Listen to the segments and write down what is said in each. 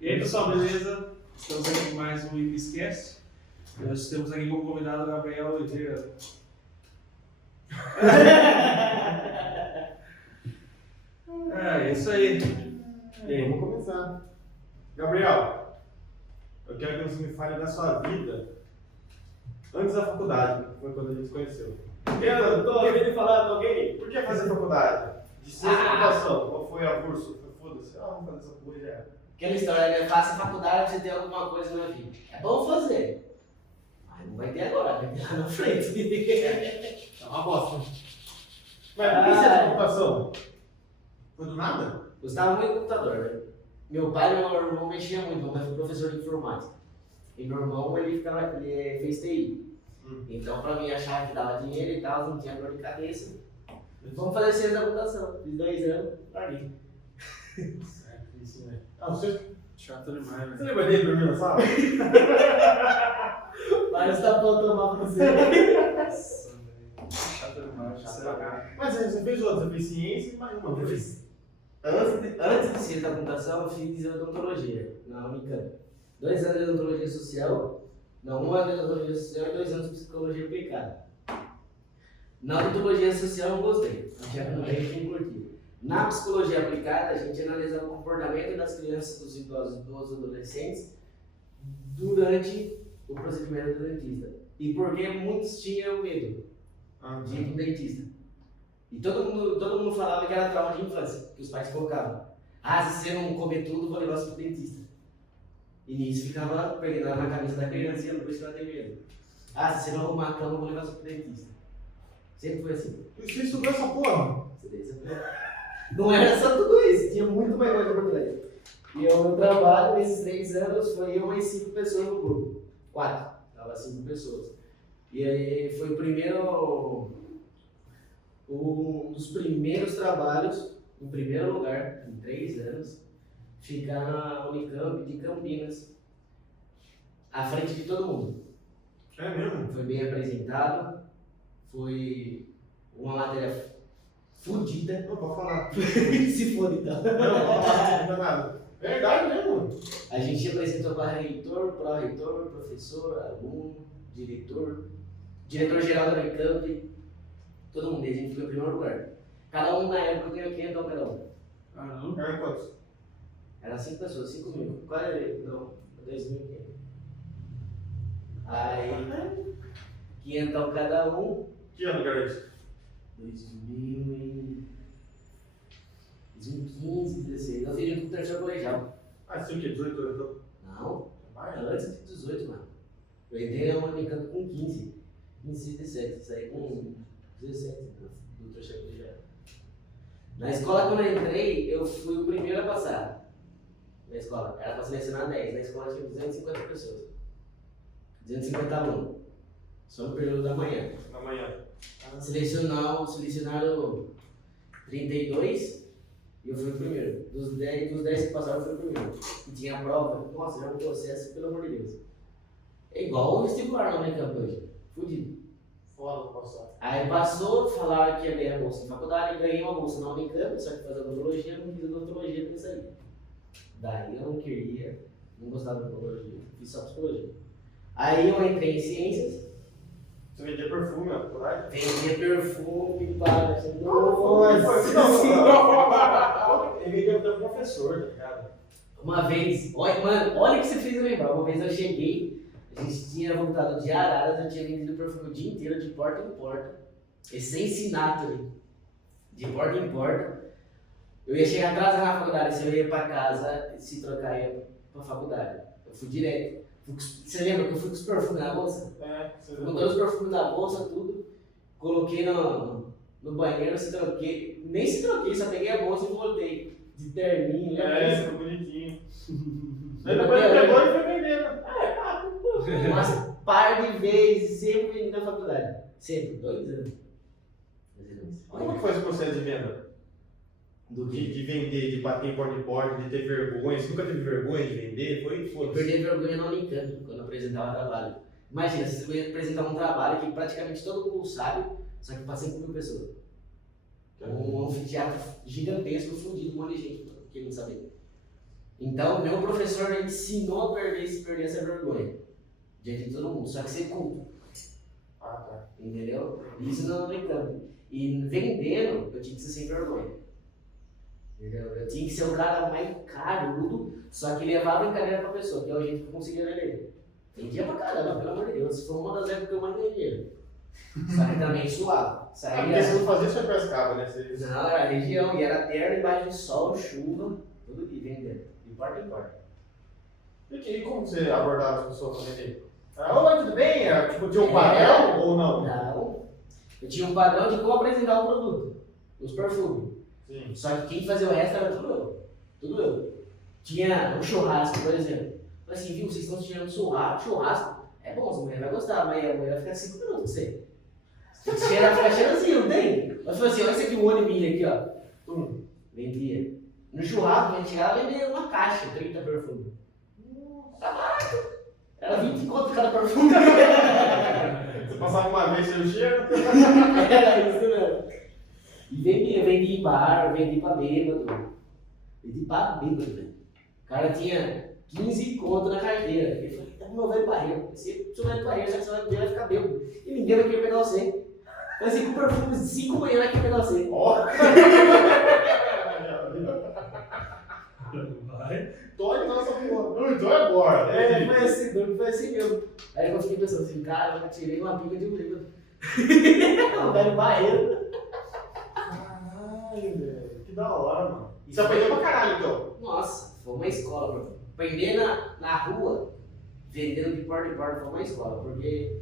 E aí pessoal, beleza? Estamos aqui com mais um Esquece. Nós temos aqui como convidado o Gabriel Oliveira. É isso aí. E aí, vamos começar. Gabriel, eu quero que você me fale da sua vida antes da faculdade, que foi quando a gente se conheceu. Eu tô ouvindo falar de alguém? Por que fazer faculdade? De ciência da computação. Qual foi a curso? Foda-se, vamos fazer essa porra já era. Aquela história, né? Faça faculdade pra você ter alguma coisa na vida. É bom fazer. Mas não vai ter agora, vai ter lá na frente. É uma bosta. Mas por que ciência da computação? Foi do nada? Gostava muito do computador, né? Meu pai e meu irmão mexiam muito, meu pai foi professor de informática. E meu irmão, ele fez TI. Então, pra mim, achava que dava dinheiro e tal, não tinha dor de cabeça. Vamos fazer ciência da computação. Fiz 2 anos, larguei. Certo, isso, né? Ah, você Chato demais, né? lembra dele dormindo na sala? Mas tá bom tomar pra você. Nossa, velho. Chato demais. Chato pra caralho. Mas você fez outra, você fez ciência e mais uma vez. Antes de ciência da computação, eu fiz odontologia na Unicamp. 2 anos de odontologia social. Não, 1 ano de odontologia social e 2 anos de psicologia aplicada. Na odontologia social eu não gostei. Achei que não tinha curtido. Na psicologia aplicada, a gente analisava o comportamento das crianças, dos idosos e dos adolescentes durante o procedimento do dentista. E porque muitos tinham medo de ir no dentista. E todo mundo falava que era trauma de infância, que os pais colocavam. Ah, se você não comer tudo, vou levar você pro dentista. E nisso ficava pegando na cabeça da criança e ia depois que ela tem medo. Ah, se você não arrumar a cama, vou levar você pro dentista. Sempre foi assim. E você estudou essa porra? Não era só tudo isso, tinha muito mais coisa por trás. E o meu trabalho nesses 3 anos foi eu mais 5 pessoas no grupo. 4, estava 5 pessoas. E aí foi um dos primeiros trabalhos, em primeiro lugar, em 3 anos, ficar na Unicamp de Campinas, à frente de todo mundo. É mesmo? Foi bem apresentado, foi uma matéria fudida. Não, pode falar. Se for então. Não, pode falar, não dá nada. Verdade mesmo. A gente apresentou para reitor, pró-reitor, professor, aluno, diretor-geral da Unicamp, todo mundo, a gente foi em primeiro lugar. Cada um na época ganhou 500 cada um. Ah, não? Era quantos? Era 5 pessoas, 5 mil. Quase, não, 2.500. Aí, 500 cada um. Que ano que era isso? 2015, 16. Eu fiz no terceiro colegial. Ah, você tinha o quê? 18 anos então? Não, Mais? antes de 18, mano. Eu entrei na Unicamp com 15, 17, saí com 17 do terceiro colegial. Na escola, quando eu entrei, eu fui o primeiro a passar. Na escola, era para selecionar 10, na escola tinha 250 pessoas. 250 alunos. Só no período da manhã. Na manhã. Selecionaram 32 e eu fui o primeiro. Dos 10 que passaram, eu fui o primeiro. E tinha a prova, nossa, já é um processo, pelo amor de Deus. É igual o vestibular na Unicamp hoje. Fudido. Foda passar. Aí passou, falaram que ia ganhar bolsa na faculdade, ganhei uma bolsa na Unicamp, só que fazer odontologia, não fiz odontologia pra sair. Daí eu não queria, não gostava de odontologia, fiz só psicologia. Aí eu entrei em ciências. Você vendia perfume na faculdade? Vendia perfume para. Ele vendia para professor, tá ligado? Uma vez, olha o que você fez eu lembrar. Uma vez eu cheguei, a gente tinha voltado de Araras, eu tinha vendido perfume o dia inteiro, de porta em porta. Essence Nature, de porta em porta. Eu ia chegar atrasado na faculdade, se eu ia pra casa, se trocar, ia pra faculdade. Eu fui direto. Você lembra que eu fui com os perfumes na bolsa? É, você Botei os perfumes na bolsa, tudo. Coloquei no banheiro, nem se troquei, só peguei a bolsa e voltei. De terninho, É, ficou bonitinho. Aí depois ele pegou e foi vendendo. Umas par de vezes, sempre vendi na faculdade. Sempre, 2 anos. Como que foi esse processo de venda? Do De vender, de bater em porta em porta, de ter vergonha. Você nunca teve vergonha de vender? Foi Eu foda-se. perdi vergonha na Unicamp, quando eu apresentava trabalho. Imagina, você vai apresentar um trabalho que praticamente todo mundo sabe, só que para 5.000 pessoas. Um anfiteatro gigantesco, fundido, um monte de gente, quem não sabia. Então, meu professor me ensinou a perder essa vergonha diante de todo mundo, só que ser culto. Ah, tá. Entendeu? Isso não é campo. E vendendo, eu tinha que ser sem vergonha. Entendeu? Eu tinha que ser o cara mais carudo, só que levava brincadeira pra pessoa, que é o jeito que eu conseguia vender. Vendia pra caramba, pelo amor de Deus. Foi uma das épocas que eu mais ganhei dinheiro. Só que também suave. Porque você não fazia só pescava, né? Você... Não, era região, e era terra embaixo de sol, chuva, tudo aqui vendendo. De porta em porta. E como você abordava as pessoas pra vender? Oi, tudo bem? Tipo, tinha um padrão ou não? Não. Eu tinha um padrão de como apresentar o produto. Os perfumes. Sim. Só que quem fazia o resto era tudo eu. Tudo eu. Tinha um churrasco, por exemplo. Falei assim, viu, vocês estão tirando churrasco. É bom, essa mulher vai gostar, mas a mulher vai ficar 5 minutos com você. Tem que ficar cheirosinho, não tem? Mas falei assim, olha esse aqui, o olho de milho aqui, ó. Vendia. No churrasco, a gente chegava e vendia uma caixa, 30 perfumes. Era 20 conto cada perfume. Você passava uma vez sem o cheiro? Era isso mesmo. E vendia em bar, vendia pra bêbado. Vendia pra bêbado, velho. O cara tinha 15 conto na carteira. Ele falou, tá com meu velho barreiro. Se o seu velho barreiro, só que seu velho barreiro vai ficar bêbado. E ninguém vai querer pegar você. Falei assim, com perfume de 5 manhã vai querer pegar você. Ó! Vai. Dói nossa porra. Não, dói agora. Foi assim mesmo. Aí eu fiquei pensando assim, cara, eu tirei uma pica de um bêbado. O velho barreiro. Caralho, velho. Que da hora, mano. E você aprendeu pra caralho, então? Nossa, foi uma escola, bro. Aprender na rua, vendendo de porta em porta, foi uma escola, porque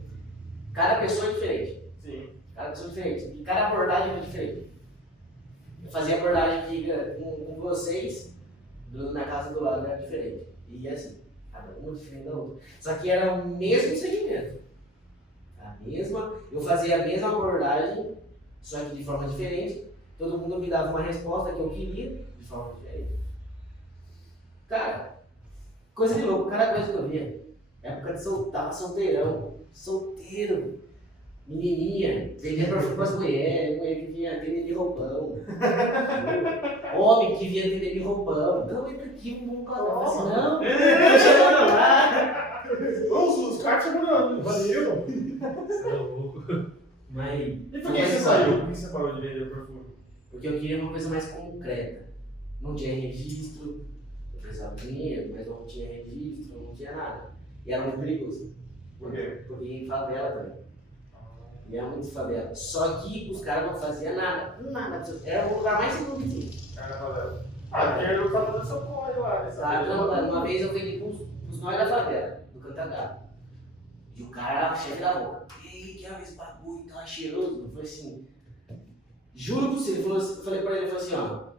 cada pessoa é diferente. Sim. Cada pessoa é diferente. E cada abordagem é diferente. Eu fazia abordagem aqui com vocês, na casa do lado, era diferente. E assim, cada uma diferente da outra. Só que era o mesmo segmento. Eu fazia a mesma abordagem, só que de forma diferente. Todo mundo me dava uma resposta que eu queria, de forma diferente. Cara, coisa de louco, cada coisa que eu via. Época de solteirão, solteiro, menininha, vendia perfume para as mulheres, mulher que vinha atender de roupão. Homem que vinha atender de roupão. Não, entra aqui, vamos casar. Assim, não, deixa eu namorar. Os caras chamando, valeu. Você é louco. Mas. E por que você saiu? Por que você parou de vender perfume? Porque eu queria uma coisa mais concreta. Não tinha registro, eu precisava de dinheiro, mas não tinha registro, não tinha nada. E era muito perigoso. Por quê? Porque em favela também. E era muito favela. Só que os caras não faziam nada. Nada. Era o lugar mais seguro que tinha. Cara, favela. Porque eu tava dando seu corre lá, nessa Sabe? Uma vez eu vendi com os nós da favela, do Cantagalo. E o cara era chefe da boca. Ei, que é esse bagulho, tá cheiroso? Eu falei assim. Juro por você, eu falei pra ele, assim, ó.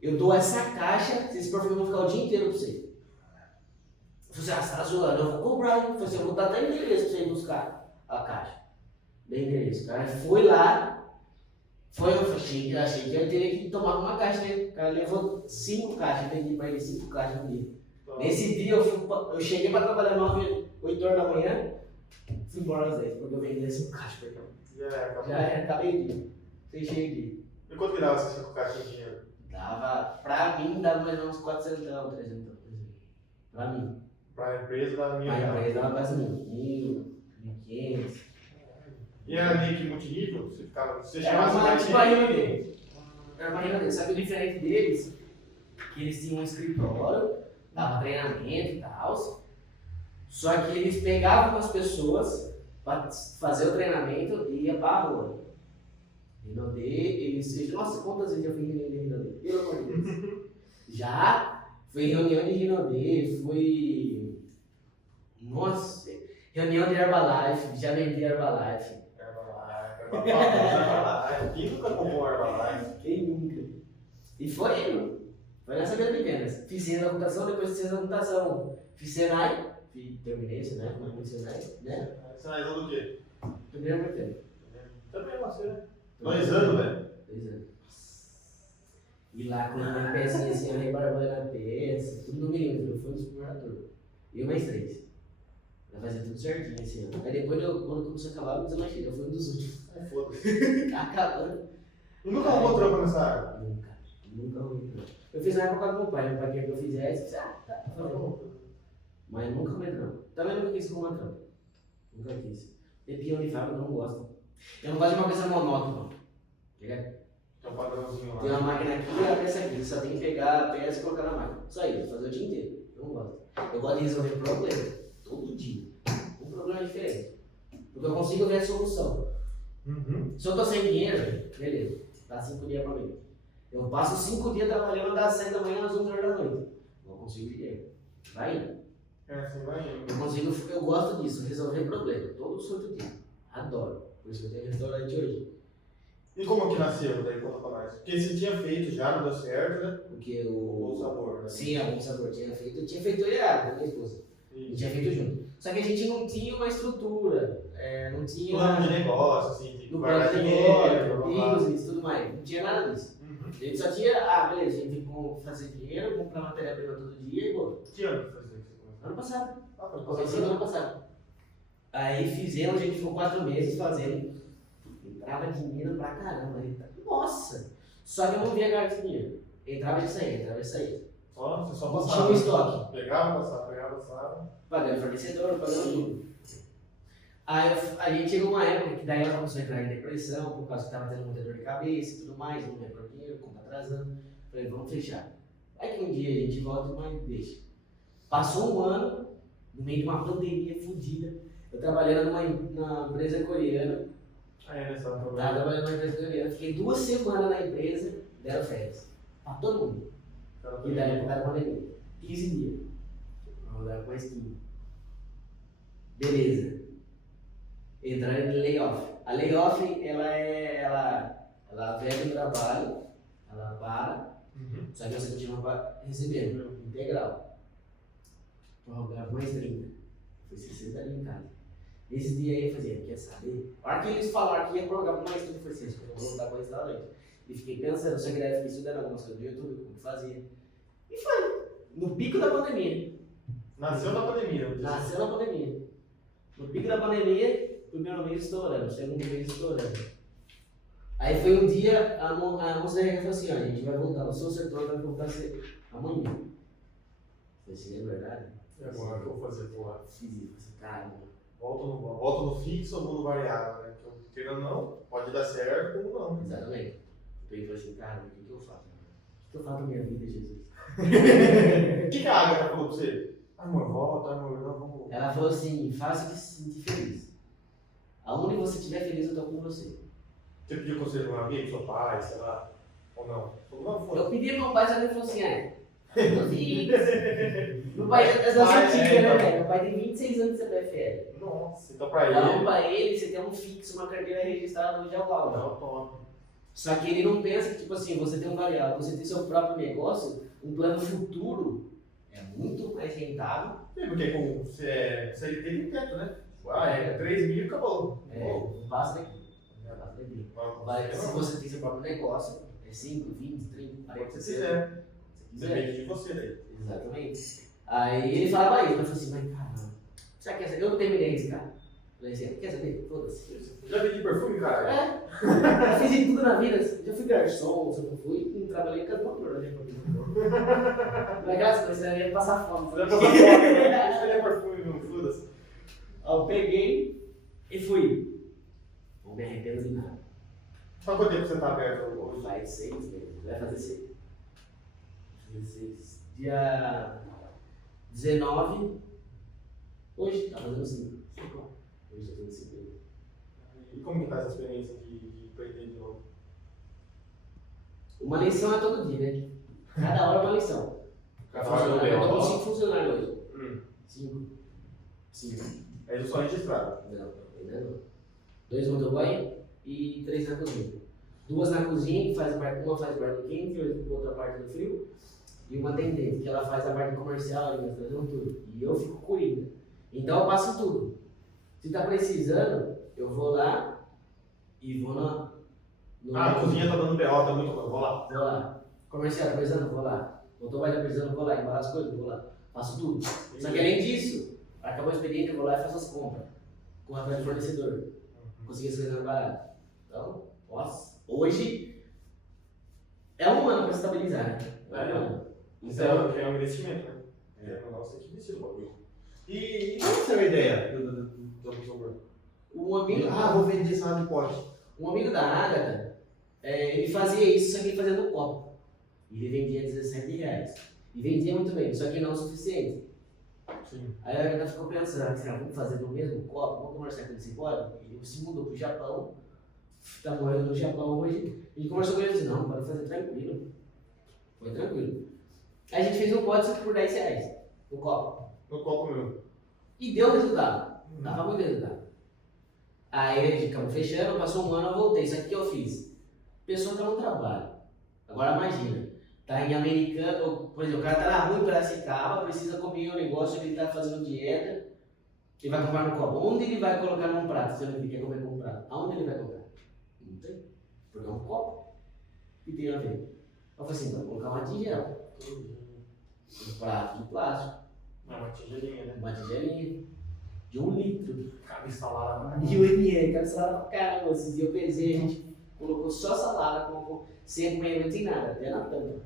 Eu dou essa caixa, esses perfumes vão ficar o dia inteiro pra você. Eu falei assim, você tá zoando, eu vou cobrar. Eu falei assim, eu vou dar até endereço pra você ir buscar a caixa. Dei endereço. O cara foi lá, eu achei que eu teria que tomar uma caixa dele. O cara levou 5 caixas, vendi pra ele 5 caixas no dia. Nesse dia eu cheguei pra trabalhar 8 horas da manhã, fui embora às 10, porque eu vendi 5 caixas pra ele. Já era, acabei o dia. Fechei o dia. E quanto que dava essas 5 caixas de dinheiro? Dava, pra mim, dava mais ou menos 400, 300. Pra mim. Pra empresa da minha. Pra empresa dava quase 1.000, 1.500. E era meio que multinível? Você ficava. Você Era chamava uma de tipo a renda deles. Era uma renda deles. Só que o diferente deles, que eles tinham um escritório, dava treinamento e tal. Só que eles pegavam as pessoas para fazer o treinamento e ia para a rua. Rinodê, eles. Nossa, quantas vezes eu fui em reunião de Rinodê? Pelo amor de Deus. Já fui em reunião de Rinodê, fui. Nossa, reunião de Herbalife, já vendi Herbalife. Quem nunca comprou Herbalife? Quem nunca? E foi nessa vida de vendas. Fiz ciência da computação, depois de ciência da computação fiz Senai, terminei Senai, mas fui Senai, né? Você analisou do quê? Primeiro pretendo. Também você, né? 2 anos, velho. 2 anos. E lá com uma pecinha assim, eu rebarbando a peça, tudo no milímetro, eu fui no supermercado. E eu mais 3. Eu fazia tudo certinho assim, ó. Aí depois, quando começou a acabar, eu deslanchei, eu fui um dos últimos. Foda-se. Acabando. E nunca arrumou trampa nessa área? Nunca arrumei trampo. Eu fiz na época do meu pai queria que eu fizesse, eu disse, tá, Tá bom. mas nunca arrumei trampo. Também nunca quis arrumar trampo. Nunca quis. E peão de fábrica eu não gosto. Eu não gosto de uma coisa monótona. Ligado? Tem um padrãozinho lá. Tem uma máquina aqui e a peça aqui. Você só tem que pegar a peça e colocar na máquina. Só isso, fazer o dia inteiro. Eu não gosto. Eu gosto de resolver problema. Todo dia. Um problema diferente. Porque eu consigo ver a solução. Uhum. Se eu tô sem dinheiro, beleza. Dá 5 dias pra mim. Eu passo 5 dias trabalhando das 7 da manhã às 11 horas da noite. Não consigo dinheiro. Vai indo. É assim, vai indo. Eu gosto disso, resolver problema. Todo santo dia. Adoro. Por isso que eu tenho restaurante hoje. E como que nasceu? Daí conta pra nós. Porque você tinha feito já, não deu certo, né? Porque O o. sabor, né? Sim, a Bom Sabor tinha feito. Eu tinha feito ele com a minha esposa. A gente tinha feito junto. Só que a gente não tinha uma estrutura. Não tinha. Plano de negócio, assim, tipo, No guardar plano de dinheiro, negócio, blá, blá, blá. business, tudo mais. Não tinha nada disso. Uhum. A gente só tinha, beleza, a gente tem que fazer dinheiro, comprar matéria-prima todo dia e boa. Que ano que foi isso aí que você começou? Ano passado. Ah, foi Comecei no ano passado. Aí fizemos, a gente ficou 4 meses fazendo. Entrava dinheiro pra caramba. Nossa! Só que eu não via cara de dinheiro. Entrava e saía, entrava e saía. Você só Não tinha passava. um estoque. Pegava, passava. Pagando fornecedor, pagando tudo. Aí a gente chegou uma época que daí ela começou a entrar em depressão, por causa que tava tendo muita dor de cabeça e tudo mais, não ia por dinheiro, conta atrasando. Falei, vamos fechar. Aí que um dia a gente volta, mas deixa. Passou um ano, no meio de uma pandemia fodida, eu trabalhando numa empresa coreana. Aí nessa Tava problema. trabalhando numa empresa coreana, fiquei 2 semanas na empresa, deram férias. Pra todo mundo. E daí por causa da pandemia. 15 dias. Vamos dar mais 15. Beleza. Entraram em layoff. A layoff, ela pega o trabalho, ela para, Uhum. só que você continua recebendo, integral. Prorrogaram mais 30. Foi 60 ali em casa. Esse dia aí eu fazia, quer saber? A hora que eles falaram que ia prorrogar por mais 30, eu falei assim, acho que eu vou voltar para o restaurante. E fiquei pensando, só que daí eu fiquei estudando algumas coisas do YouTube, como fazia. E foi, no pico da pandemia. Nasceu na pandemia. Nasceu na pandemia. No pico da pandemia, primeiro mês estourando, segundo mês estourando. Aí foi um dia, a moça da regra falou assim, a gente vai voltar, o seu setor vai voltar a ser amanhã. Eu falei assim, é verdade? E agora o que eu vou fazer, porra? Fiz isso, falei assim, caramba. Volta no fixo ou vou no variável, né? Que eu querendo ou não, pode dar certo como não. Exatamente. Eu peguei e falei assim, caramba, o que eu faço? O que eu faço na minha vida, Jesus? O que a Agatha falou pra você? Amor, volta, amor, não, vamos. Ela falou assim, faça o que se sentir feliz. Aonde você estiver feliz, eu tô com você. Você pediu conselho de um amigo, seu pai, sei lá, ou não? Falou, não, foi. Eu pedi pro meu pai, só que ele falou assim, meu pai é da Pai, antiga, é, né, então. velho? Meu pai tem 26 anos de CPFL. Nossa, então pra Então, ele. pra ele, você tem um fixo, uma carteira registrada no Diagual. Não, top. Só que ele não pensa que, tipo assim, você tem um variável, você tem seu próprio negócio, um plano futuro é muito mais rentável. Porque com CLT tem teto, né? É 3 mil e acabou. Não passa daqui. Não passa daqui. Se você tem seu próprio negócio, é 5, 20, 30, 40, Se você quiser. Se quiser. Depende de você daí. Exatamente. Aí ele falava isso, mas eu falei assim, mas caramba, sabe que eu não terminei esse cara. Falei assim, quer saber? Foda-se. Já vendi perfume, cara? Eu fiz de tudo na vida. Já fui garçom, se eu não fui, não trabalhei com as motoras, né? Não é aquelas coisas, eu ia passar fome. Você vai passar fome, né? Você vender perfume, não, foda-se. Aí eu peguei e fui. Não me arrependo de nada. Faz quanto tempo você tá aberto hoje? Faz 6 meses, vai fazer 6. Vai fazer 6. Dia 19, hoje, tá fazendo 5. Hoje tá fazendo 5. E como que tá essa experiência de empreender de novo? Uma lição é todo dia, né? Cada hora é uma lição. Cada hora é Eu tô com um 5 funcionários hoje. B.O. 5. É só registrado. Não, ainda não. 2 motoboy e 3 na cozinha. 2 na cozinha, que faz a parte, uma faz a parte do quente, outra parte do frio. E uma atendente, que ela faz a parte comercial, administração, tudo. E eu fico coringa. Então eu passo tudo. Se tá precisando, eu vou lá e vou na. A cozinha tá dando B.O., tá muito bom. Vou lá. Vou lá. Comercial tá precisando, vou lá. Motoboy tá precisando, vou lá. Embalar as coisas, vou lá. Faço tudo. Só que além disso, acabou o expediente, eu vou lá e faço as compras. Com atrás do fornecedor. Consegui as coisas mais baratas. Então, nossa. Hoje, É um ano pra estabilizar, né? É um ano. Isso Então, é um investimento, né? É, nossa, tem que investir no bagulho. E qual que é a ideia do sabor? um amigo, Vou vender salada de pote. um amigo da Agatha, ele fazia isso, só que ele fazia no copo. E ele vendia R$17. E vendia muito bem, só que não o suficiente. Sim. Aí a Agatha ficou pensando, vamos fazer no mesmo copo? Vamos conversar com ele se pode? Ele se mudou pro Japão, tá morando no Japão hoje. A gente conversou com ele e disse, não, pode fazer tranquilo. Foi tranquilo. Aí a gente fez um pote só que por R$10, o copo. No copo meu. E deu resultado. Dava muito resultado. Aí ficamos fechando, passou um ano, eu voltei. Só que o que eu fiz? A pessoa tá no trabalho. Agora imagina, tá em Americana, por exemplo, o cara tá na rua em Piracicaba, precisa comer um negócio, ele tá fazendo dieta, ele vai comprar no copo. Onde ele vai colocar num prato, se ele quer comer com um prato? Aonde ele vai colocar? Não tem. Porque é um copo. E tem a ver. Eu falei assim, vai colocar uma tigela. Um prato de plástico. Não, uma tigelinha, né? Uma tigelinha de 1 litro. Cabe salada. 1000 ml, cara, salada pra caramba. Esses dias eu pesei, a gente colocou só salada, colocou sem acompanhamento, sem nada, até na tampa.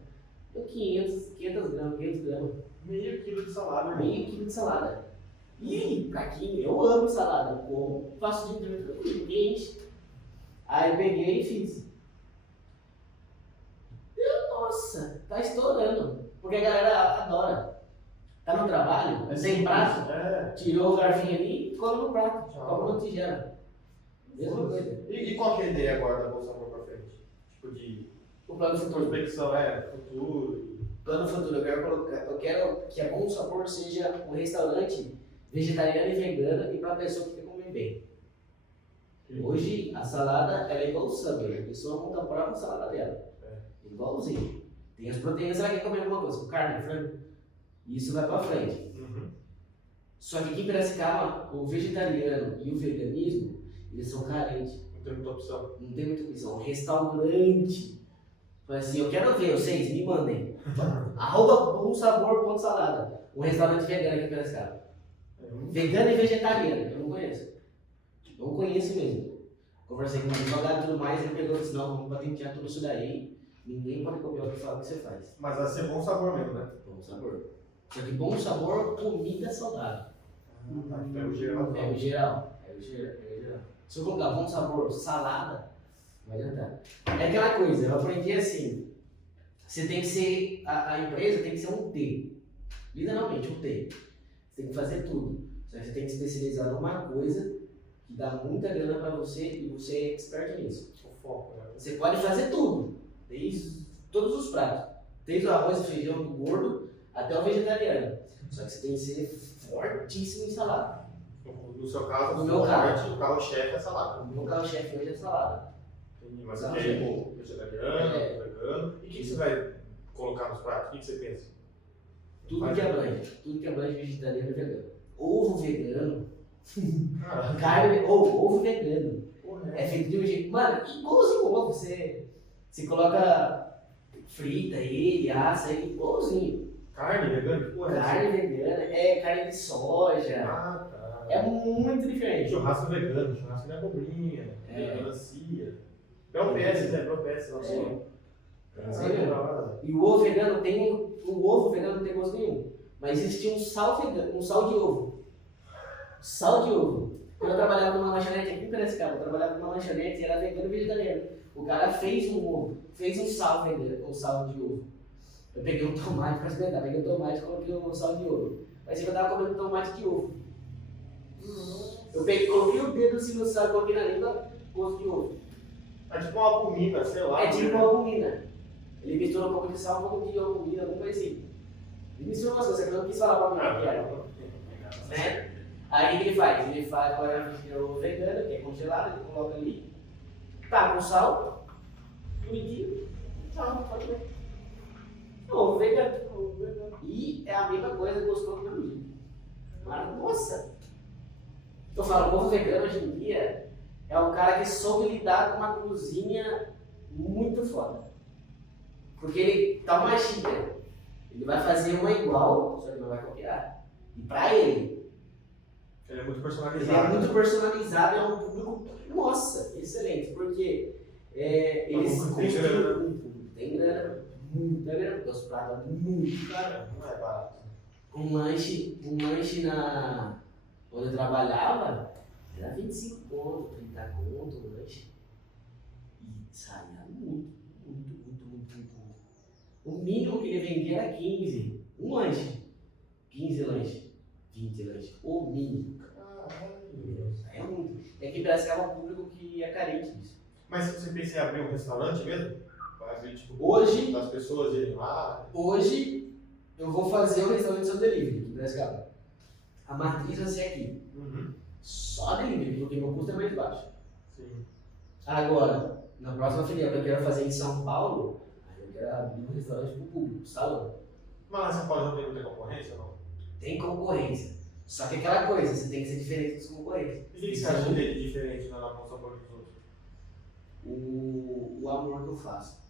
Deu 500 gramas. Meio quilo de salada. Meio quilo de salada. E, pra quem eu amo salada, como, faço de tranquilo, quente. Aí eu peguei e fiz. Nossa, tá estourando. Porque a galera adora. Tá no trabalho, sem prato, tirou o garfinho ali e come no prato, come no tigela. Mesma coisa. E qual que é a ideia agora da Bolsa Sabor pra frente? Tipo de O plano futuro. prospecção, futuro. Plano futuro, eu quero que a Bom Sabor seja um restaurante vegetariano e vegano e para pessoa que quer comer bem. Hoje a salada ela é igual o Subway, a pessoa monta a própria salada dela. Igualzinho. Tem as proteínas, ela quer comer alguma coisa, com carne, frango. Isso vai para frente. Só que aqui em Piracicaba, o vegetariano e o veganismo, eles são carentes. Não tem muita opção. Não tem muita opção. Restaurante. Fala assim, eu quero ver, vocês me mandem. @bomsabor.salada. Um restaurante vegano aqui em Piracicaba. Vegano e vegetariano, eu não conheço. Não conheço mesmo. Conversei com o advogado e tudo mais, ele pegou e disse, não, vamos patentear tudo isso daí. Ninguém pode comer o que fala que você faz. Mas vai ser bom sabor mesmo, né? Bom sabor. Só que bom sabor, comida saudável. É o geral. É o geral. Se eu colocar bom sabor, salada, não vai adiantar. É aquela coisa, eu aprendi assim, você tem que ser, a empresa tem que ser um T. Literalmente, um T. Você tem que fazer tudo. Só que você tem que se especializar numa coisa que dá muita grana pra você e você é expert nisso. O foco, né? Você pode fazer tudo, desde todos os pratos. Desde o arroz e feijão do gordo até o vegetariano. Só que você tem que ser fortíssimo em salada. No seu caso, No meu caso. o carro-chefe é salada. O meu carro-chefe hoje é salada. Entendi. Mas você quer ir vegetariano, vegano. E o que você vai colocar nos pratos? O que você pensa? Tudo que abrange vegetariano e vegano. Ovo vegano, Caralho. carne, ovo vegano. É feito de um jeito. Mano, igualzinho o ovo. Você coloca, frita ele, assa ele, igualzinho. Carne vegana? Que porra é essa? Carne vegana, carne de soja. Ah, tá. É muito diferente. Churrasco vegano, churrasco da abobrinha, melancia. Pelpeces, né? Pelpeces, nossa. E o ovo vegano não tem gosto nenhum. Mas existia um sal vegano, um sal de ovo. Sal de ovo. Quando eu trabalhava numa lanchonete aqui em Piracicaba, eu trabalhava numa lanchonete e era vegano e vegetariano. O cara fez um ovo, fez um sal vegano, um sal de ovo. Eu peguei um tomate para experimentar, peguei um tomate e coloquei um sal de ovo. Mas eu tava comendo tomate de ovo. Eu coloquei o dedo assim no sal, coloquei na língua, gosto de ovo. É tipo uma albumina, sei lá. É tipo uma albumina. Ele mistura um pouco de sal, um pouco de albumina, alguma coisa assim. Ele mistura umas coisas, eu não quis falar pra mim o que era. Né? Aí o que ele faz? Ele faz agora o vegano, que é congelado, ele coloca ali, tá com sal, bonitinho, tchau, pode ver. Ovo vegano. E é a mesma coisa, gostou do mesmo jeito. Mas, nossa! Eu falo, o ovo vegano hoje em dia é um cara que soube lidar com uma cozinha muito foda. Porque ele tá uma xícara. Ele vai fazer uma igual, só que não vai copiar. E pra ele é muito é personalizado. muito personalizado, é um público, nossa, excelente, porque eles construíram um público. tem grana, muita grana, porque os pratos muito caros. Não é barato. Um lanche onde eu trabalhava era 25 conto, 30 conto o lanche. E saía muito. O mínimo que ele vendia era 15. Um lanche. 15 lanches. 20 lanches. O mínimo. Caralho. É muito. É que Piracicaba é um público que é carente disso. Mas você pensa em abrir um restaurante mesmo? Pra abrir, tipo, Hoje, das pessoas irem lá? hoje eu vou fazer um restaurante só delivery aqui em Piracicaba. A matriz vai ser aqui. Uhum. Só delivery, porque meu custo é mais baixo. Sim. Agora, na próxima filial que eu quero fazer em São Paulo, aí eu quero abrir um restaurante pro público, salão. Mas lá em São Paulo não tem muita concorrência, não? Tem concorrência. Só que aquela coisa, você tem que ser diferente dos concorrentes. E o que você acha dele diferente na São Paulo dos outros? O amor que eu faço.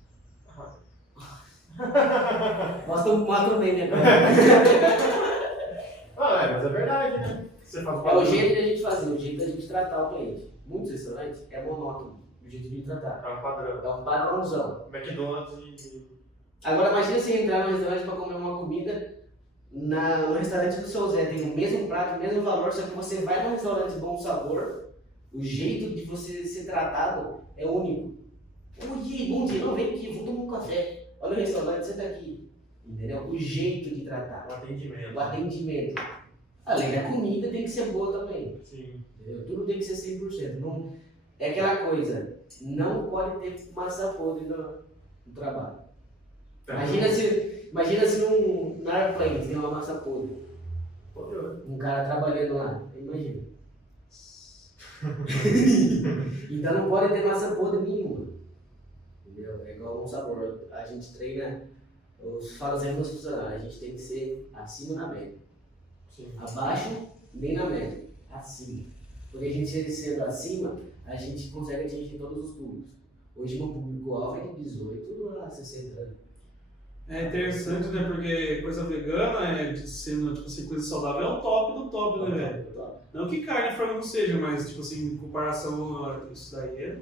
Ah, Mostra o meme agora. mas é verdade, né? Você faz É o jeito da gente fazer, o jeito da gente tratar o cliente. Muitos restaurantes é monótono o jeito de tratar. É um padrão. É um padrãozão. McDonald's e... Agora imagina você entrar no restaurante para comer uma comida no restaurante do seu Zé, tem o mesmo prato, o mesmo valor, só que você vai num restaurante Bom Sabor, o jeito de você ser tratado é único. Bom dia, não vem aqui, vou tomar um café. Olha o restaurante, senta aqui. Entendeu? O jeito de tratar. o atendimento. O atendimento. Além da comida, tem que ser boa também. Sim. Entendeu? Tudo tem que ser 100%. Não, é aquela coisa, não pode ter massa podre no trabalho. Imagina se na airplane tem uma massa podre. Um cara trabalhando lá, imagina. Então não pode ter massa podre nenhuma. Entendeu? É igual um sabor. A gente treina, fala sempre aos funcionários, a gente tem que ser acima da média. Sim. Abaixo, nem na média. Acima. Porque a gente sendo acima, a gente consegue atingir todos os públicos. Hoje meu público-alvo é de 18 a 60 anos. É interessante, né? Porque coisa vegana, sendo tipo assim, coisa saudável, é o top do top, né, velho? Não que carne e frango não seja, mas tipo assim, em comparação a isso daí é.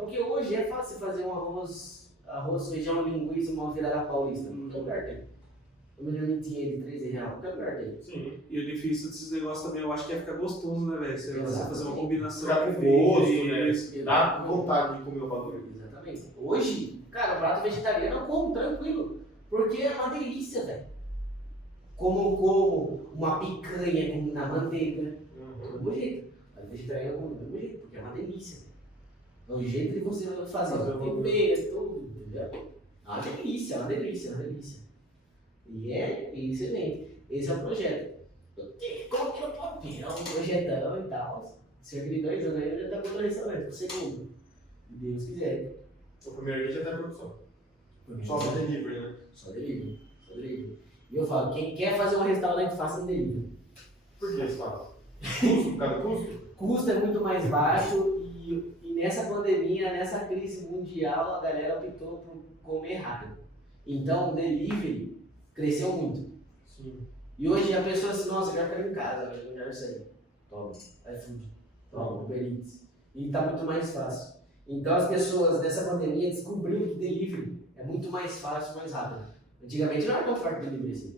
Porque hoje é fácil fazer um arroz, feijão, linguiça, uma virada paulista. Qualquer lugar tem. Uma linguiça de 13 reais, qualquer lugar tem. Sim. E o difícil desses negócios também, eu acho que é ficar gostoso, né, velho? Você fazer uma combinação. Ficar com gosto, né? Dá vontade de comer o bagulho. Exatamente. Hoje, cara, o prato vegetariano eu como tranquilo. Porque é uma delícia, velho. Como uma picanha na manteiga. Do mesmo jeito. Mas vegetariano eu como do mesmo jeito, porque é uma delícia. É o jeito de você fazer. Tempero, tudo, entendeu? É uma delícia, é uma delícia, é uma delícia. E é excelente. Esse é o projeto. Eu tenho que colocar no papel, um projetão e tal. Cerca de 2 anos aí eu já tá com o restaurante, o segundo. Se Deus quiser. O primeiro aqui já tá em produção. Só no delivery, né? Só delivery. E eu falo, quem quer fazer um restaurante, faça um delivery. Por que você fala? Custo? Por causa do custo? Custo é muito mais baixo e nessa pandemia, nessa crise mundial, a galera optou por comer rápido. Então o delivery cresceu muito. Sim. E hoje a pessoa assim, nossa, eu quero ficar em casa, eu não quero sair. Toma, iFood, toma, Uber Eats. E tá muito mais fácil. Então as pessoas dessa pandemia descobriram que delivery é muito mais fácil, mais rápido. Antigamente não era tão forte delivery assim.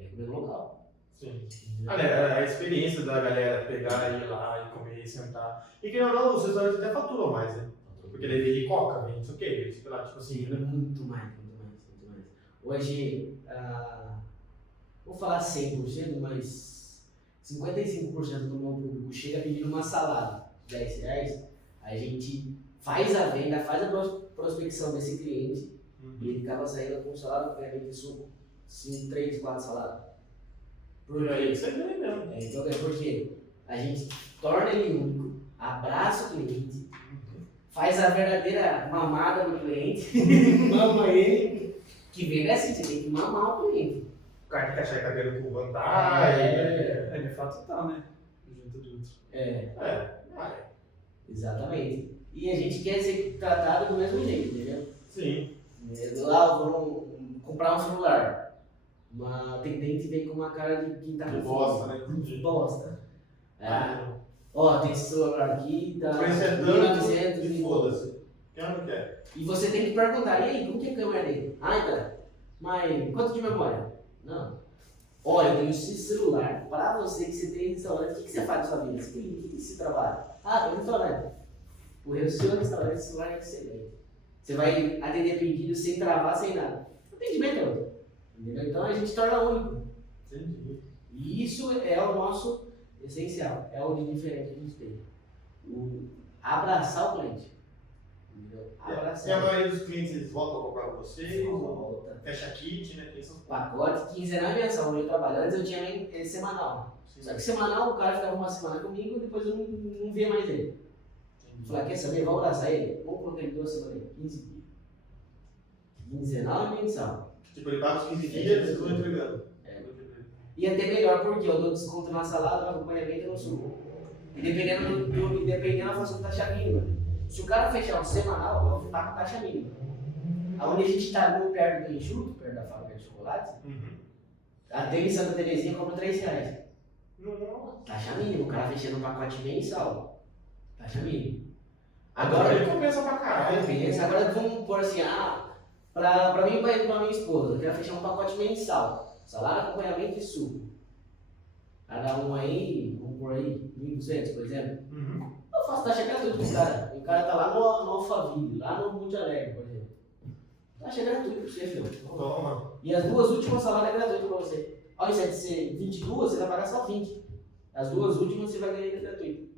Ia comer no local. Sim. A experiência da galera pegar, ir lá e comer e sentar. E que não, os restaurantes até faturam mais, né? Porque ele vende coca, vende isso o quê? Sei lá, tipo assim. Sim, muito mais. Hoje, vou falar 100%, mas 55% do meu público chega pedindo uma salada de 10 reais, a gente faz a venda, faz a prospecção desse cliente e ele acaba saindo com um salada, obviamente, suco, 5, 3, 4 saladas. Por aí que você ganha mesmo. Então é porque a gente torna ele único, abraça o cliente, faz a verdadeira mamada no cliente, mama ele, que vem assim, você tem que mamar o cliente. O cara que achar cabelo com vantagem. É, de fato tá, né? Junto de outro. Exatamente. E a gente quer ser tratado do mesmo jeito, entendeu? Sim. Lá vou comprar um celular. Uma atendente vem com uma cara de quem tá De com bosta, fome. né? De bosta. Ó, tem esse celular aqui, tá O preço é 1.900 tanto e foda-se. Quer ou não quer? E você tem que perguntar, e aí, como que é a câmera dele? Ah, então, mas quanto de memória? Não. Olha, eu tenho esse celular para você que você tem restaurante. O que você faz na sua vida? O que você trabalha? Ah, tem restaurante. O seu restaurante, esse celular é excelente. Você vai atender pedido sem travar, sem nada. Atendimento é outro. Entendeu? Então a gente torna único. Entendi. E isso é o nosso essencial. É o de diferente que a gente tem. Abraçar o cliente. Entendeu? E a Abraçar. maioria dos clientes eles voltam a comprar com vocês? Volta. Fecha kit, né? Tem essas Pacote quinzenal e mensal. Onde eu trabalho. Antes eu tinha semanal. Só que semanal o cara ficava uma semana comigo e depois eu não via mais ele. Falei, quer saber? Vamos abraçar ele? Vamos colocar ele 2 semanas, 15 dias. Quinzenal e mensal. Tipo, ele paga os 15 dias, vocês vão entregando. E até melhor, porque eu dou desconto na salada, no acompanhamento e no suco. E dependendo da função da taxa mínima. Se o cara fechar um semanal, eu vou ficar com taxa mínima. Aonde a gente está perto do enxuto, perto da fábrica de chocolate, até em Santa Terezinha cobra R$3. Taxa mínima, o cara fechando um pacote mensal. Taxa mínima. Agora ele compensa pra caralho. Agora vamos pôr assim, pra mim e pra minha esposa, eu quero fechar um pacote mensal. Salário, acompanhamento e suco. Cada um aí, vamos pôr aí, 1.200, por exemplo. Eu faço taxa gratuita pro cara. O cara tá lá no Alphaville, lá no Monte Alegre, por exemplo. Taxa gratuita pra você, filho. Toma. E as 2 últimas salário é gratuito pra você. Ao invés de ser 22, você vai pagar só 20. As 2 últimas você vai ganhar gratuito.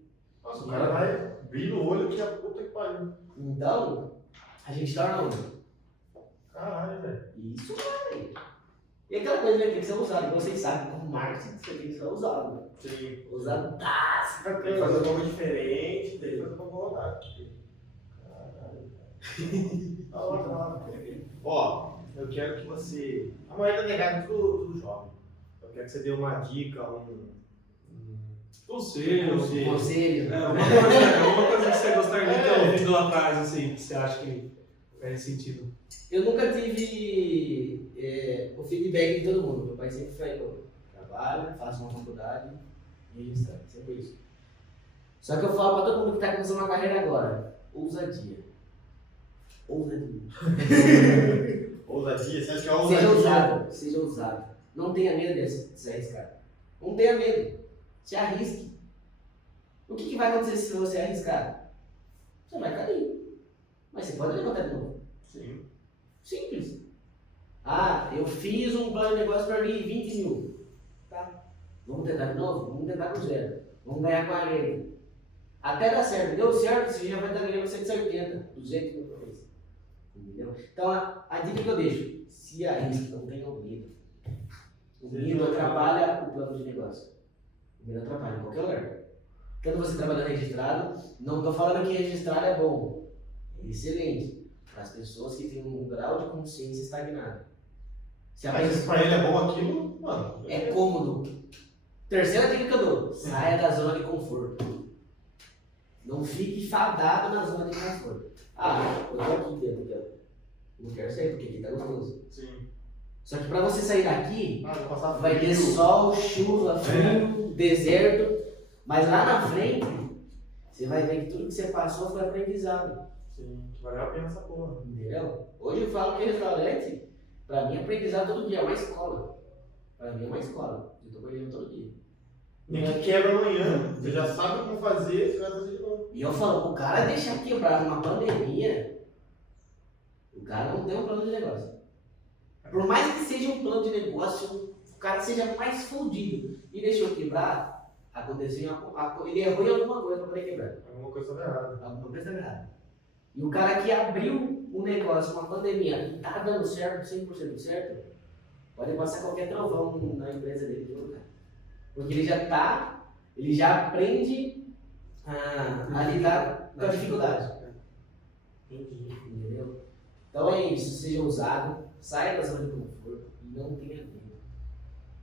Nossa, o cara vai abrir no olho que a puta que pariu. Então, a gente torna um. Caralho, velho. Isso, velho. E aquela coisa, né, tem que ser usado. Vocês sabem, como marketing, você tem que ser usado. Né? Sim. Usadaço pra Tem que fazer um pouco diferente, tem que fazer um pouco rodar. Caralho. Da hora. Ó, eu quero que você. A maioria da negada é tudo jovem. Eu quero que você dê uma dica, Conselho. Conselho. Uma coisa que você gostaria de ter ouvido lá atrás, assim, que você acha que faz sentido. Eu nunca tive o feedback de todo mundo. Meu pai sempre falou: trabalha, faça uma faculdade e registra. Sempre isso. Só que eu falo pra todo mundo que tá começando uma carreira agora: ousadia. Ousadia. Ousadia, você acha que é ousadia? Seja ousado, seja ousado. Não tenha medo de se arriscar. Não tenha medo. Se arrisque. O que vai acontecer se você arriscar? Você vai cair. Mas você pode levantar de novo. Sim. Simples. Ah, eu fiz um plano de negócio para mim 20 mil. Tá. Vamos tentar de novo? Vamos tentar com 0. Vamos ganhar 40. Até dar certo. Deu certo, você já vai estar ganhando 180, 200 mil por mês. Entendeu? Então, a dica que eu deixo: se arrisque, não tenha medo. O medo atrapalha o plano de negócio. O medo atrapalha em qualquer lugar. Quando você trabalha registrado, não estou falando que registrado é bom. É excelente. Para as pessoas que têm um grau de consciência estagnado. Mas se pra ele é bom aquilo, mano. É cômodo. Terceira dica que eu dou: saia da zona de conforto. Não fique fadado na zona de conforto. Ah, eu tô aqui dentro dela. Não quero sair porque aqui tá gostoso. Sim. Só que para você sair daqui, Vou passar vai ter frio. sol, chuva, frio, deserto. Mas lá na frente, você vai ver que tudo que você passou foi aprendizado. Sim, valeu a pena essa porra. Entendeu? Hoje eu falo que restaurante, pra mim é aprendizado todo dia, é uma escola. Pra mim é uma escola. Eu tô aprendendo todo dia. Nem que quebra amanhã. Você já sabe como fazer, você vai fazer de novo. E eu falo, o cara deixa quebrar numa pandemia, o cara não tem um plano de negócio. Por mais que seja um plano de negócio, o cara seja mais fundido e deixou quebrar, aconteceu, ele errou em alguma coisa para poder quebrar. Alguma coisa estava errada. Alguma coisa estava errada. E o cara que abriu um negócio com a pandemia e tá dando certo, 100% certo, pode passar qualquer trovão na empresa dele, viu, cara? Porque ele já aprende a lidar com a dificuldade. Entendi. Entendeu? Então é isso, seja ousado, saia da zona de conforto e não tenha medo.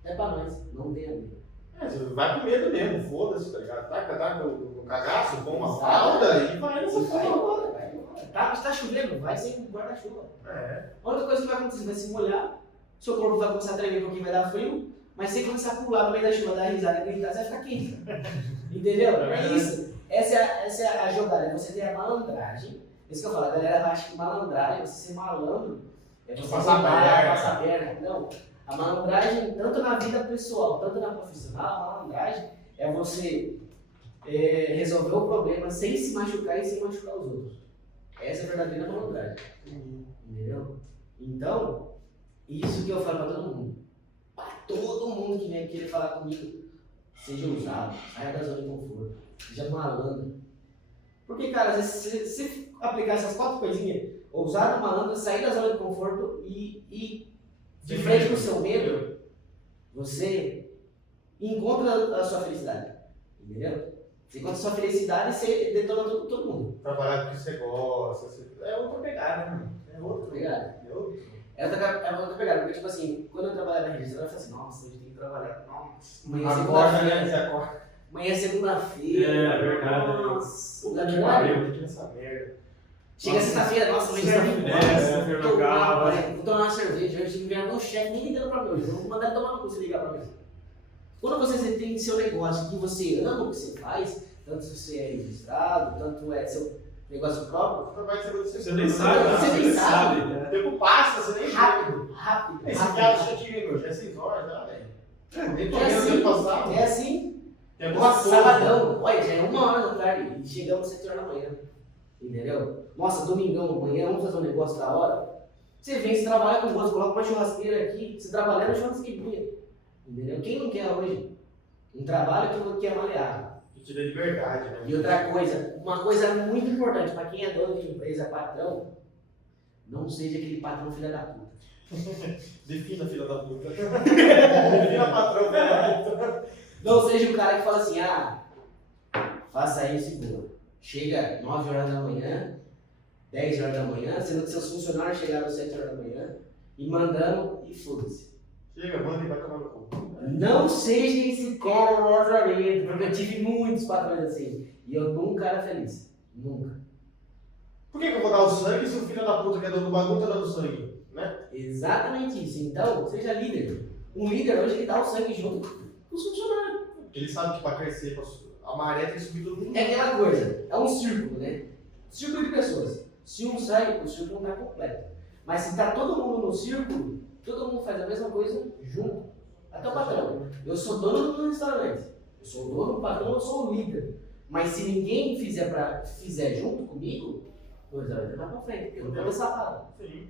É pra nós, não tenha medo. Você vai com medo mesmo, foda-se, tá ligado? Taca o cagaço, põe uma Exato. fralda e vai nessa Vai porra. embora, vai embora. Tá chovendo, vai sem guarda-chuva. É. A única coisa que vai acontecer, vai se molhar, seu corpo vai começar a tremer porque vai dar frio, mas se você começar a pular no meio da chuva, dar risada e gritar, você vai ficar quente. Entendeu? É isso. Essa é a jogada, você ter a malandragem Isso que eu falo, a galera acha que malandragem, você ser malandro, é você Passar roubar, perna. passar perna. Não. A malandragem, tanto na vida pessoal, tanto na profissional, a malandragem é você resolver o problema sem se machucar e sem machucar os outros. Essa é a verdadeira malandragem. Entendeu? Então, isso que eu falo pra todo mundo. Pra todo mundo que vem querer falar comigo, seja ousado, saia da zona de conforto, seja malandro. Porque, cara, às vezes, se você aplicar essas 4 coisinhas, ousado, malandro, sair da zona de conforto e de frente com o seu medo, você encontra a sua felicidade. Entendeu? Você encontra a sua felicidade e você detona todo mundo. Trabalhar com o que você gosta. É outra pegada, né? É outra pegada. É outra. É outra pegada, porque, tipo assim, quando eu trabalhava na região, eu falei assim, nossa, hoje tem que trabalhar. Nossa, amanhã é Acorda, né? segunda-feira. Você acorda. Amanhã é segunda-feira. É verdade. Nossa, Puta na que verdade. pariu, que essa merda. Chega sexta-feira, nossa, amanhã já vem sexta-feira embora. acaba. Vou tomar uma cerveja, hoje tem que ganhar meu chefe, nem ligando pra mim hoje. Vou mandar ele tomar no cu se ligar pra mim. Quando você tem seu negócio, que você ama o que você faz, tanto se você é registrado, tanto é seu negócio próprio, Você nem sabe, Você nem sabe. O tempo passa, você nem rápido. Esse cara já tive, meu, já é 6 horas, já, velho. Nem tô É vendo o assim, tempo passar. é assim. Tempo Nossa, passou. sabadão, olha, já é 1h e chegamos às 7 horas da manhã. Entendeu? Nossa, domingão, amanhã vamos fazer um negócio da hora. Você vem, você trabalha com o outro, coloca uma churrasqueira aqui, você trabalha na churrasqueirinha. Entendeu? Quem não quer hoje? Um trabalho que é maleável. Que te dá liberdade, né? E outra coisa, uma coisa muito importante, para quem é dono de empresa, patrão, não seja aquele patrão filha da puta. Defina, filha da puta. Defina patrão, filha da puta. Não seja o cara que fala assim, faça isso e boa. Chega 9 horas da manhã, 10 horas da manhã, sendo que seus funcionários chegaram às 7 horas da manhã, e mandando e foda-se. Chega, manda e vai tomar no cu. Não seja esse cara lazarento, porque eu tive muitos patrões assim, e eu nunca era feliz. Nunca. Por que eu vou dar o sangue se o filho da puta que é dono do bagulho tá dando sangue? Né? Exatamente isso. Então, seja líder. Um líder hoje ele dá o sangue junto com os funcionários. Ele sabe que pra crescer, a maré tem que subir todo mundo. É aquela coisa, é um círculo, né? Círculo de pessoas. Se um sai, o círculo não está completo. Mas se está todo mundo no círculo, todo mundo faz a mesma coisa junto. Até o patrão. Eu sou dono do restaurante. Eu sou dono do patrão, eu sou o líder. Mas se ninguém fizer junto comigo, o restaurante vai para frente, porque eu não tenho essa parada. Sim.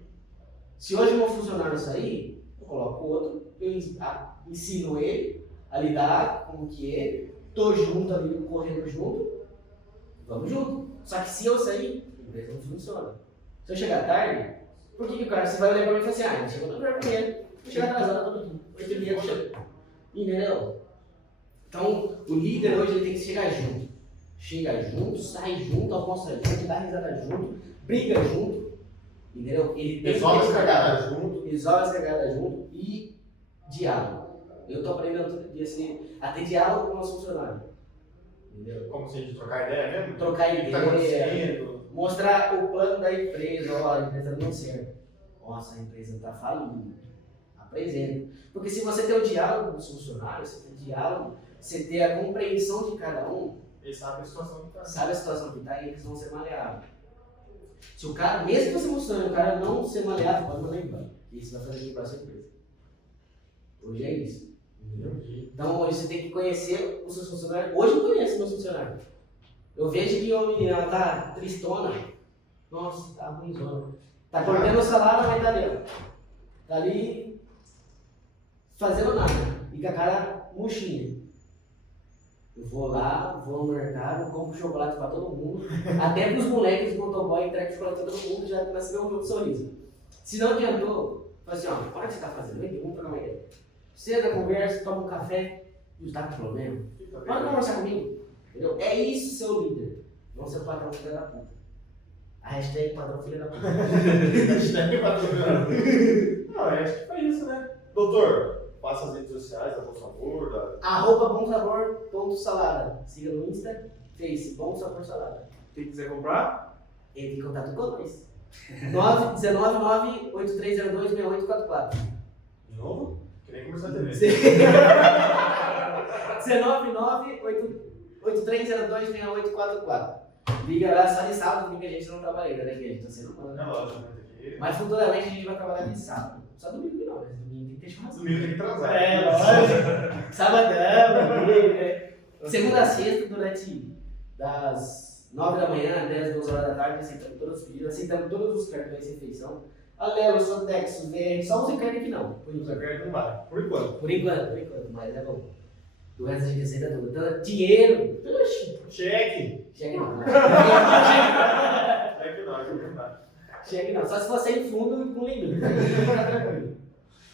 Se hoje o meu funcionário sair, eu coloco o outro, eu ensino ele a lidar com o que é, tô junto ali, correndo junto, vamos junto. Só que se eu sair, a empresa não funciona. Se eu chegar tarde, por que o cara, você vai olhar pra mim e falar assim, ele chegou na primeira, vou chegar atrasado todo dia, 8h30 chega. Entendeu? Então, o líder hoje ele tem que chegar junto. Chega junto, sai junto, almoça junto, dá risada junto, briga junto. Entendeu? Ele tem Resolve que as cagadas junto. resolve as cagadas junto e diálogo. Eu tô aprendendo todo dia assim, a ter diálogo com os funcionários. Entendeu? Como se a gente trocar ideia mesmo? Trocar O que tá ideia, acontecendo? mostrar o plano da empresa, ó, a empresa não deu certo. Nossa, a empresa está falindo. Apresenta. Porque se você tem o diálogo com os funcionários, você tem diálogo, você tem a compreensão de cada um, Ele sabe a situação que tá. sabe a situação que está e eles vão ser maleáveis. Se o cara, mesmo que você mostrando o cara não ser maleável, pode mandar embora. Isso vai fazer embora a sua empresa. Hoje é isso. Entendi. Então hoje você tem que conhecer os seus funcionários. Hoje eu conheço meus funcionários. Eu vejo que a menina ela tá tristona. Nossa, tá ruimzona. Tá perdendo o salário, mas tá ali, ó. Tá ali fazendo nada. E com a cara murchinha. Eu vou lá, vou no mercado, compro chocolate pra todo mundo. Até pros moleques do motoboy entrego chocolate pra todo mundo, já começa a ver um sorriso. Se não adiantou, fala assim, ó, olha o que você tá fazendo, vem aqui, vamos trocar uma ideia. Senta, conversa, toma um café, e tá com problema. Pode conversar comigo. Entendeu? É isso seu líder. Não ser patrão filha da puta. A hashtag patrão filha da puta. Hashtag patrão. Não, acho que foi isso, né? Doutor, passa as redes sociais, a Bom Sabor, @bomsabor.salada. Siga no Insta, Face, Bom Sabor Salada. Quem quiser comprar, Entre em contato com nós. 19983026844. De novo? Que nem começar a TV. 19983026844. Liga lá só de sábado, domingo a gente não trabalha ainda, né? Que a gente tá sendo humano, É né? lógico, né? Aqui. Mas futuramente a gente vai trabalhar de sábado. Só domingo não, mas domingo tem que ter churrasco. Domingo tem que transar. É, lógico. Sabadão, domingo, né? Segunda a sexta, durante das 9 da manhã até as 2 horas da tarde, aceitamos todos os pedidos, aceitamos todos os cartões de refeição. Alelo, Sotex, VR, só os carne que não, por Só enquanto. que não vai. Por enquanto. Por enquanto, mas é bom. Do resto a gente aceita tudo. Então, dinheiro, oxi, Cheque. cheque não. Cheque não, cheque não. Cheque não, só se você em fundo com limite. Aí tá tranquilo.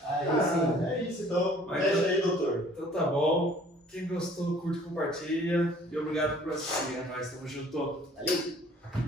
Aí sim. É isso então. Mas Fecha aí, doutor. Então tá bom. Quem gostou, curte, compartilha. E obrigado por assistir. É nóis, tamo junto. Valeu.